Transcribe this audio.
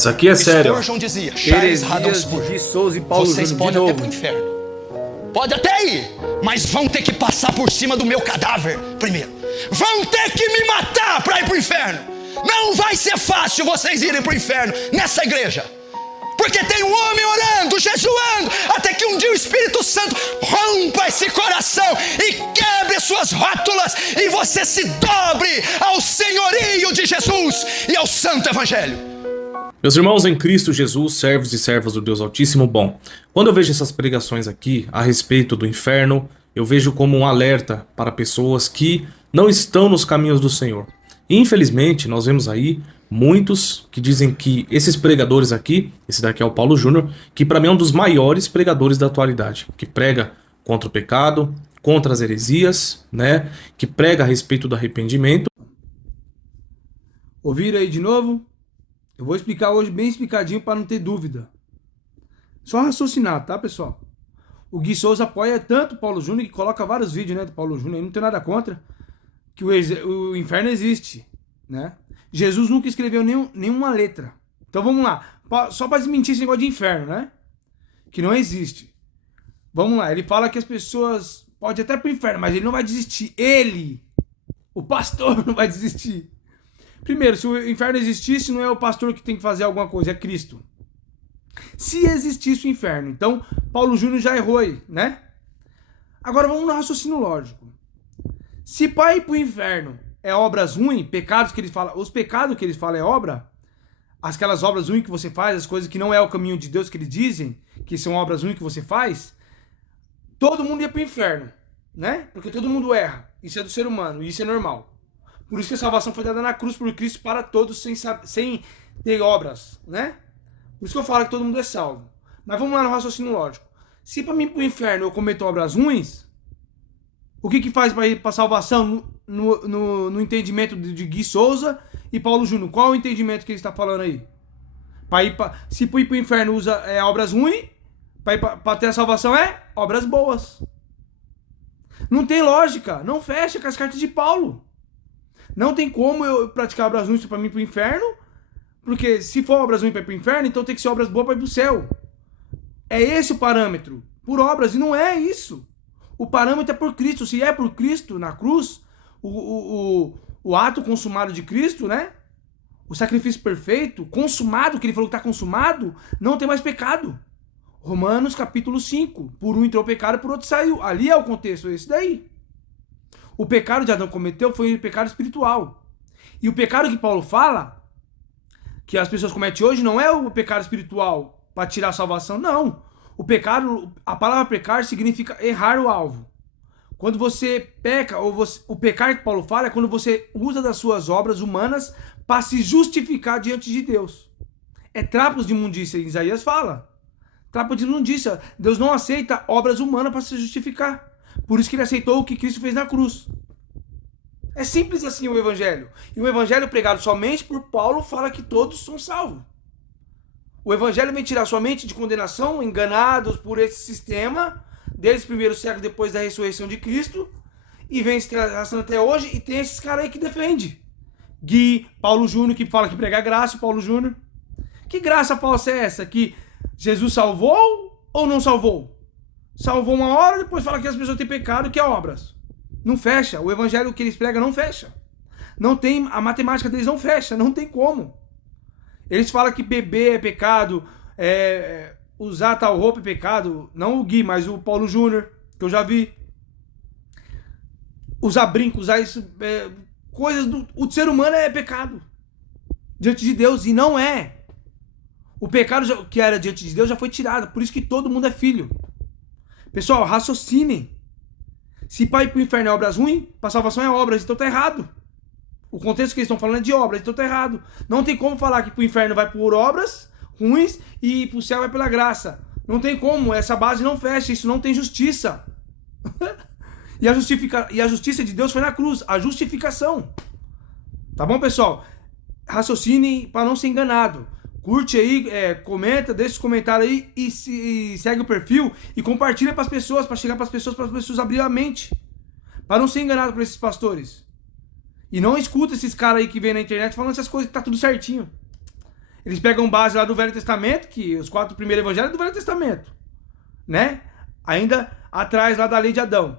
Isso aqui é sério. Spurgeon dizia, Charles Haddon Heresias de Spurgeon, Gui Souza e Paulo vocês Júnior de podem até ir pro novo. inferno. Pode até ir, mas vão ter que passar por cima do meu cadáver primeiro. Vão ter que me matar para ir pro inferno. Não vai ser fácil vocês irem pro inferno nessa igreja. Porque tem um homem orando, jejuando, até que um dia o Espírito Santo rompa esse coração e quebre suas rótulas e você se dobre ao senhorio de Jesus e ao santo evangelho. Meus irmãos em Cristo Jesus, servos e servas do Deus Altíssimo, bom, quando eu vejo essas pregações aqui a respeito do inferno, eu vejo como um alerta para pessoas que não estão nos caminhos do Senhor. E, infelizmente, nós vemos aí muitos que dizem que esses pregadores aqui, esse daqui é o Paulo Júnior, que para mim é um dos maiores pregadores da atualidade, que prega contra o pecado, contra as heresias, né, que prega a respeito do arrependimento. Ouviram aí de novo? Eu vou explicar hoje bem explicadinho para não ter dúvida. Só raciocinar, tá, pessoal? O Gui Souza apoia tanto o Paulo Júnior que coloca vários vídeos, né, do Paulo Júnior, não tem nada contra, que o inferno existe, né? Jesus nunca escreveu nenhuma letra. Então vamos lá, só para desmentir esse negócio de inferno, né? Que não existe. Vamos lá, ele fala que as pessoas podem até ir pro inferno, mas ele não vai desistir. Ele, o pastor, não vai desistir. Primeiro, se o inferno existisse, não é o pastor que tem que fazer alguma coisa, é Cristo. Se existisse o inferno, então Paulo Júnior já errou aí, né? Agora vamos no raciocínio lógico. Se para ir pro inferno é obras ruins, pecados que ele fala, os pecados que eles falam é obra, aquelas obras ruins que você faz, as coisas que não é o caminho de Deus que eles dizem, que são obras ruins que você faz, todo mundo ia pro inferno, né? Porque todo mundo erra, isso é do ser humano, isso é normal. Por isso que a salvação foi dada na cruz por Cristo para todos sem ter obras, né? Por isso que eu falo que todo mundo é salvo. Mas vamos lá no raciocínio lógico. Se para mim ir pro inferno eu cometo obras ruins, o que faz para ir para salvação no entendimento de Gui Souza e Paulo Júnior? Qual é o entendimento que ele está falando aí? Se ir para o inferno usa obras ruins, para ter a salvação é obras boas. Não tem lógica, não fecha com as cartas de Paulo. Não tem como eu praticar obras ruins para mim ir para o inferno, porque se for obras ruins para ir para o inferno, então tem que ser obras boas para ir para o céu. É esse o parâmetro, por obras, e não é isso. O parâmetro é por Cristo. Se é por Cristo na cruz, o ato consumado de Cristo, né? O sacrifício perfeito, consumado, que ele falou que está consumado, não tem mais pecado. Romanos capítulo 5. Por um entrou o pecado, por outro saiu. Ali é o contexto, é esse daí. O pecado de Adão cometeu foi um pecado espiritual. E o pecado que Paulo fala, que as pessoas cometem hoje, não é o pecado espiritual para tirar a salvação, não. O pecado, a palavra pecar significa errar o alvo. Quando você peca, o pecar que Paulo fala é quando você usa das suas obras humanas para se justificar diante de Deus. É trapos de imundícia, Isaías fala. Trapos de imundícia. Deus não aceita obras humanas para se justificar. Por isso que ele aceitou o que Cristo fez na cruz. É simples assim o evangelho. E o evangelho pregado somente por Paulo fala que todos são salvos. O evangelho vem tirar sua mente de condenação, enganados por esse sistema, desde o primeiro século depois da ressurreição de Cristo, e vem se arrastando até hoje, e tem esses caras aí que defendem. Gui, Paulo Júnior, que fala que prega graça, Paulo Júnior. Que graça falsa é essa? Que Jesus salvou ou não salvou? Salvou uma hora, depois fala que as pessoas têm pecado, que é obras. Não fecha. O evangelho que eles pregam não fecha. Não tem, a matemática deles não fecha, não tem como. Eles falam que beber é pecado, usar tal roupa é pecado. Não o Gui, mas o Paulo Júnior, que eu já vi. Usar brinco, usar isso, coisas o ser humano é pecado diante de Deus, e não é. O pecado que era diante de Deus já foi tirado, por isso que todo mundo é filho. Pessoal, raciocinem. Se para ir para o inferno é obras ruins, para salvação é obras, então tá errado. O contexto que eles estão falando é de obras, então tá errado. Não tem como falar que pro inferno vai por obras ruins e pro céu vai pela graça. Não tem como, essa base não fecha, isso não tem justiça. E a justiça de Deus foi na cruz, a justificação. Tá bom, pessoal? Raciocine para não ser enganado. Curte aí, comenta, deixa os comentários aí e segue o perfil e compartilha para as pessoas, para chegar para as pessoas abrir a mente. Para não ser enganado por esses pastores. E não escuta esses caras aí que vem na internet falando essas coisas que tá tudo certinho. Eles pegam base lá do Velho Testamento, que os 4 primeiros evangelhos é do Velho Testamento, né? Ainda atrás lá da lei de Adão.